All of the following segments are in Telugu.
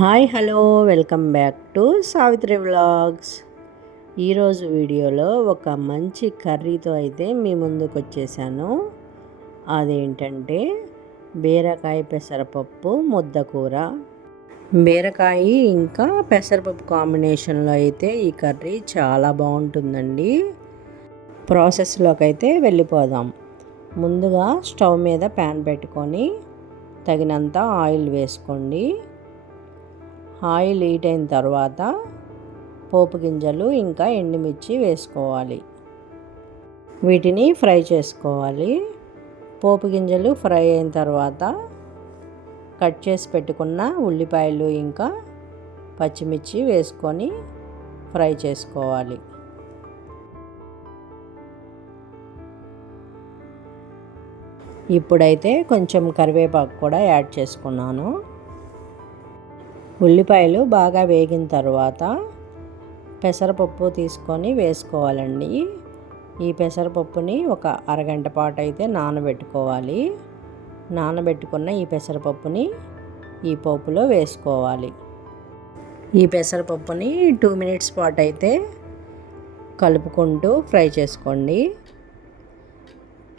Hi hello welcome back to Savitri vlogs. ఈరోజు వీడియోలో ఒక మంచి కర్రీతో అయితే మీ ముందుకు వచ్చేసాను. అదేంటంటే బీరకాయ పెసరపప్పు ముద్దకూర బీరకాయ ఇంకా పెసరపప్పు కాంబినేషన్లో అయితే ఈ కర్రీ చాలా బాగుంటుందండి. ప్రాసెస్లోకి అయితే వెళ్ళిపోదాం. ముందుగా స్టవ్ మీద ప్యాన్ పెట్టుకొని తగినంత ఆయిల్ వేసుకోండి. ఆయిల్ హీట్ అయిన తర్వాత పోపు గింజలు ఇంకా ఎండుమిర్చి వేసుకోవాలి. వీటిని ఫ్రై చేసుకోవాలి. పోపు గింజలు ఫ్రై అయిన తర్వాత కట్ చేసి పెట్టుకున్న ఉల్లిపాయలు ఇంకా పచ్చిమిర్చి వేసుకొని ఫ్రై చేసుకోవాలి. ఇప్పుడైతే కొంచెం కరివేపాకు కూడా యాడ్ చేసుకున్నాను. ఉల్లిపాయలు బాగా వేగిన తర్వాత పెసరపప్పు తీసుకొని వేసుకోవాలండి. ఈ పెసరపప్పుని ఒక అరగంట పాటు అయితే నానబెట్టుకోవాలి. నానబెట్టుకున్న ఈ పెసరపప్పుని ఈ పప్పులో వేసుకోవాలి. ఈ పెసరపప్పుని టూ మినిట్స్ పాటు అయితే కలుపుకుంటూ ఫ్రై చేసుకోండి.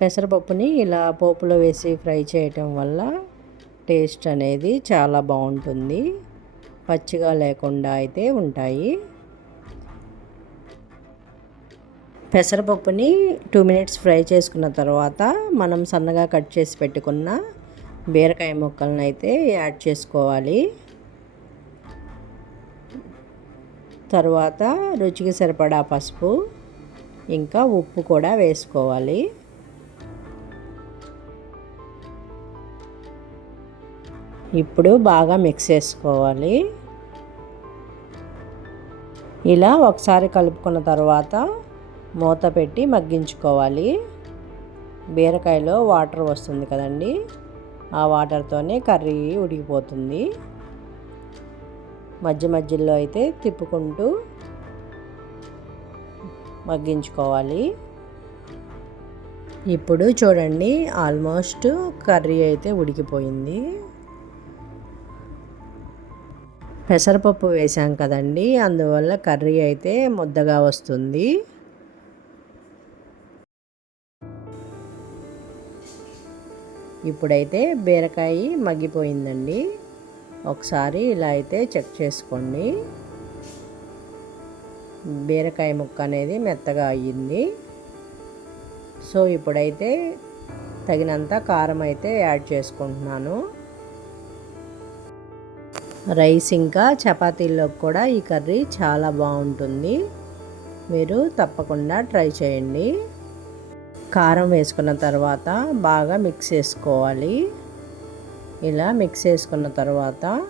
పెసరపప్పుని ఇలా పోపులో వేసి ఫ్రై చేయటం వల్ల టేస్ట్ అనేది చాలా బాగుంటుంది. పచ్చిగా లేకుండా అయితే ఉంటాయి. పెసరపప్పుని టూ మినిట్స్ ఫ్రై చేసుకున్న తర్వాత మనం సన్నగా కట్ చేసి పెట్టుకున్న బీరకాయ ముక్కలను అయితే యాడ్ చేసుకోవాలి. తర్వాత రుచికి సరిపడా పసుపు ఇంకా ఉప్పు కూడా వేసుకోవాలి. ఇప్పుడు బాగా మిక్స్ చేసుకోవాలి. ఇలా ఒకసారి కలుపుకున్న తర్వాత మూత పెట్టి మగ్గించుకోవాలి. బీరకాయలో వాటర్ వస్తుంది కదండి ఆ వాటర్తోనే కర్రీ ఉడికిపోతుంది. మధ్య మధ్యలో అయితే తిప్పుకుంటూ మగ్గించుకోవాలి. ఇప్పుడు చూడండి ఆల్మోస్ట్ కర్రీ అయితే ఉడికిపోయింది. పెసరపప్పు వేసాం కదండి. అందువల్ల కర్రీ అయితే ముద్దగా వస్తుంది. ఇప్పుడైతే బీరకాయ మగ్గిపోయిందండి. ఒకసారి ఇలా అయితే చెక్ చేసుకోండి. బీరకాయ ముక్క అనేది మెత్తగా అయ్యింది. సో ఇప్పుడైతే తగినంత కారం అయితే యాడ్ చేసుకుంటున్నాను. రైస్ ఇంకా చపాతీల్లో కూడా ఈ కర్రీ చాలా బాగుంటుంది. మీరు తప్పకుండా ట్రై చేయండి. కారం వేసుకున్న తర్వాత బాగా మిక్స్ చేసుకోవాలి. ఇలా మిక్స్ చేసుకున్న తర్వాత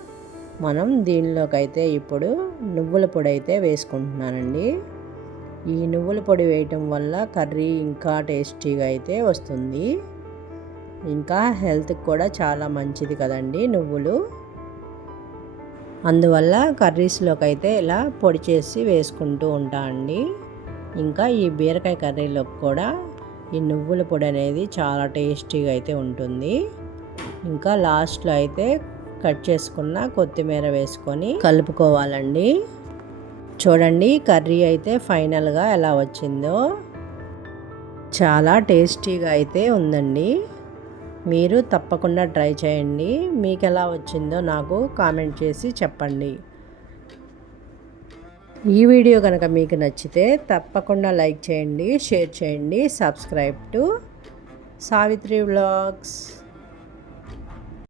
మనం దీనిలోకైతే ఇప్పుడు నువ్వుల పొడి అయితే వేసుకుంటున్నానండి. ఈ నువ్వుల పొడి వేయటం వల్ల కర్రీ ఇంకా టేస్టీగా అయితే వస్తుంది. ఇంకా హెల్త్కి కూడా చాలా మంచిది కదండి నువ్వులు. అందువల్ల కర్రీస్లోకి అయితే ఇలా పొడి చేసి వేసుకుంటూ ఉంటా అండి. ఇంకా ఈ బీరకాయ కర్రీలోకి కూడా ఈ నువ్వుల పొడి అనేది చాలా టేస్టీగా అయితే ఉంటుంది. ఇంకా లాస్ట్లో అయితే కట్ చేసుకున్న కొత్తిమీర వేసుకొని కలుపుకోవాలండి. చూడండి కర్రీ అయితే ఫైనల్గా ఎలా వచ్చిందో. చాలా టేస్టీగా అయితే ఉందండి. మీరు తప్పకుండా ట్రై చేయండి. మీకు ఎలా వచ్చిందో నాకు కామెంట్ చేసి చెప్పండి. ఈ వీడియో కనుక మీకు నచ్చితే తప్పకుండా లైక్ చేయండి షేర్ చేయండి సబ్స్క్రైబ్ టు సావిత్రి వ్లాగ్స్.